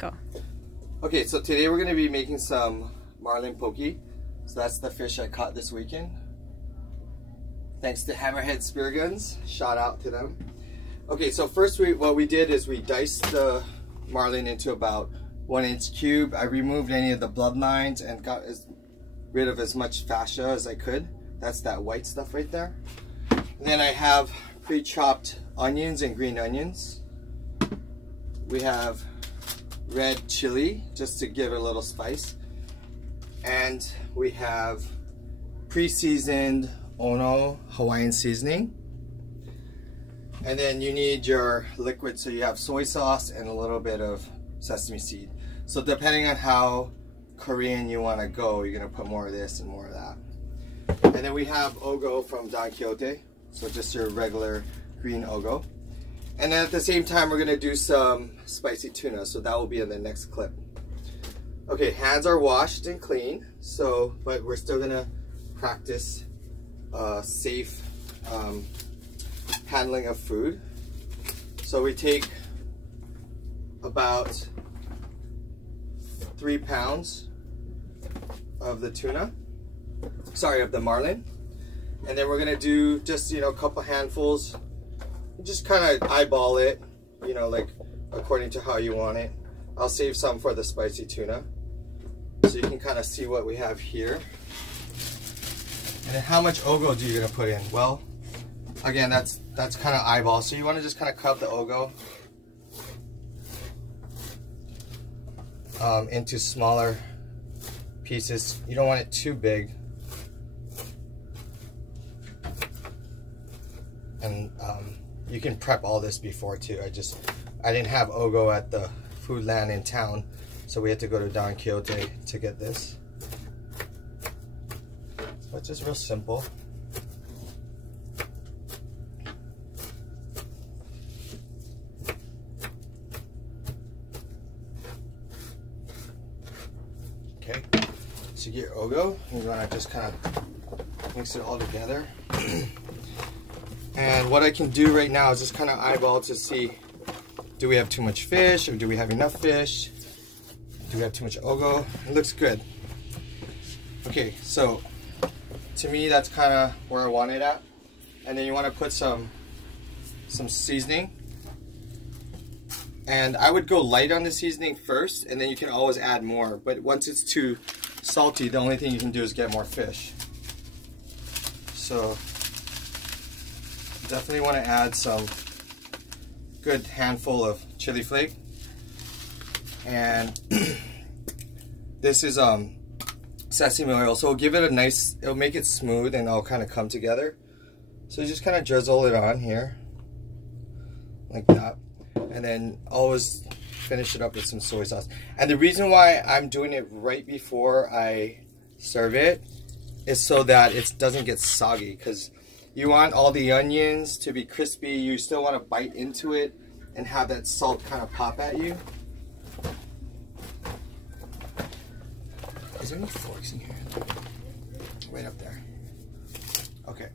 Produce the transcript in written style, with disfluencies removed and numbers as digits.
Go. Okay, so today we're going to be making some Marlin Poke. So that's the fish I caught this weekend. Thanks to Hammerhead Spear Guns. Shout out to them. Okay, so first what we did is we diced the marlin into about 1-inch cube. I removed any of the bloodlines and got rid of as much fascia as I could. That's that white stuff right there. And then I have pre-chopped onions and green onions. We have red chili just to give it a little spice. And we have pre-seasoned Ono Hawaiian seasoning. And then you need your liquid, so you have soy sauce and a little bit of sesame seed. So depending on how Korean you want to go, you're going to put more of this and more of that. And then we have ogo from Don Quixote, so just your regular green ogo. And then at the same time, we're going to do some spicy tuna, so that will be in the next clip. Okay, hands are washed and clean, but we're still going to practice safe handling of food. So we take about 3 pounds of the tuna, of the marlin, and then we're gonna do just a couple handfuls. Just kind of eyeball it, like according to how you want it. I'll save some for the spicy tuna, so you can kind of see what we have here. And then how much ogo do you gonna put in? Well, again, that's kind of eyeball. So you want to just kind of cut the ogo into smaller pieces. You don't want it too big. And you can prep all this before too. I didn't have ogo at the food land in town, so we had to go to Don Quixote to get this. So it's just real simple. Okay, so you get your ogo, you want to just kind of mix it all together. And what I can do right now is just kind of eyeball to see, do we have too much fish or do we have enough fish? Do we have too much ogo? It looks good. Okay, so to me that's kind of where I want it at. And then you want to put some seasoning. And I would go light on the seasoning first, and then you can always add more. But once it's too salty, the only thing you can do is get more fish. So definitely want to add some good handful of chili flake. And this is sesame oil, so it'll give it a nice, it'll make it smooth and it'll kind of come together. So you just kind of drizzle it on here like that. And then always finish it up with some soy sauce. And the reason why I'm doing it right before I serve it is so that it doesn't get soggy, because you want all the onions to be crispy. You still want to bite into it and have that salt kind of pop at you. Is there any forks in here? Right up there. Okay.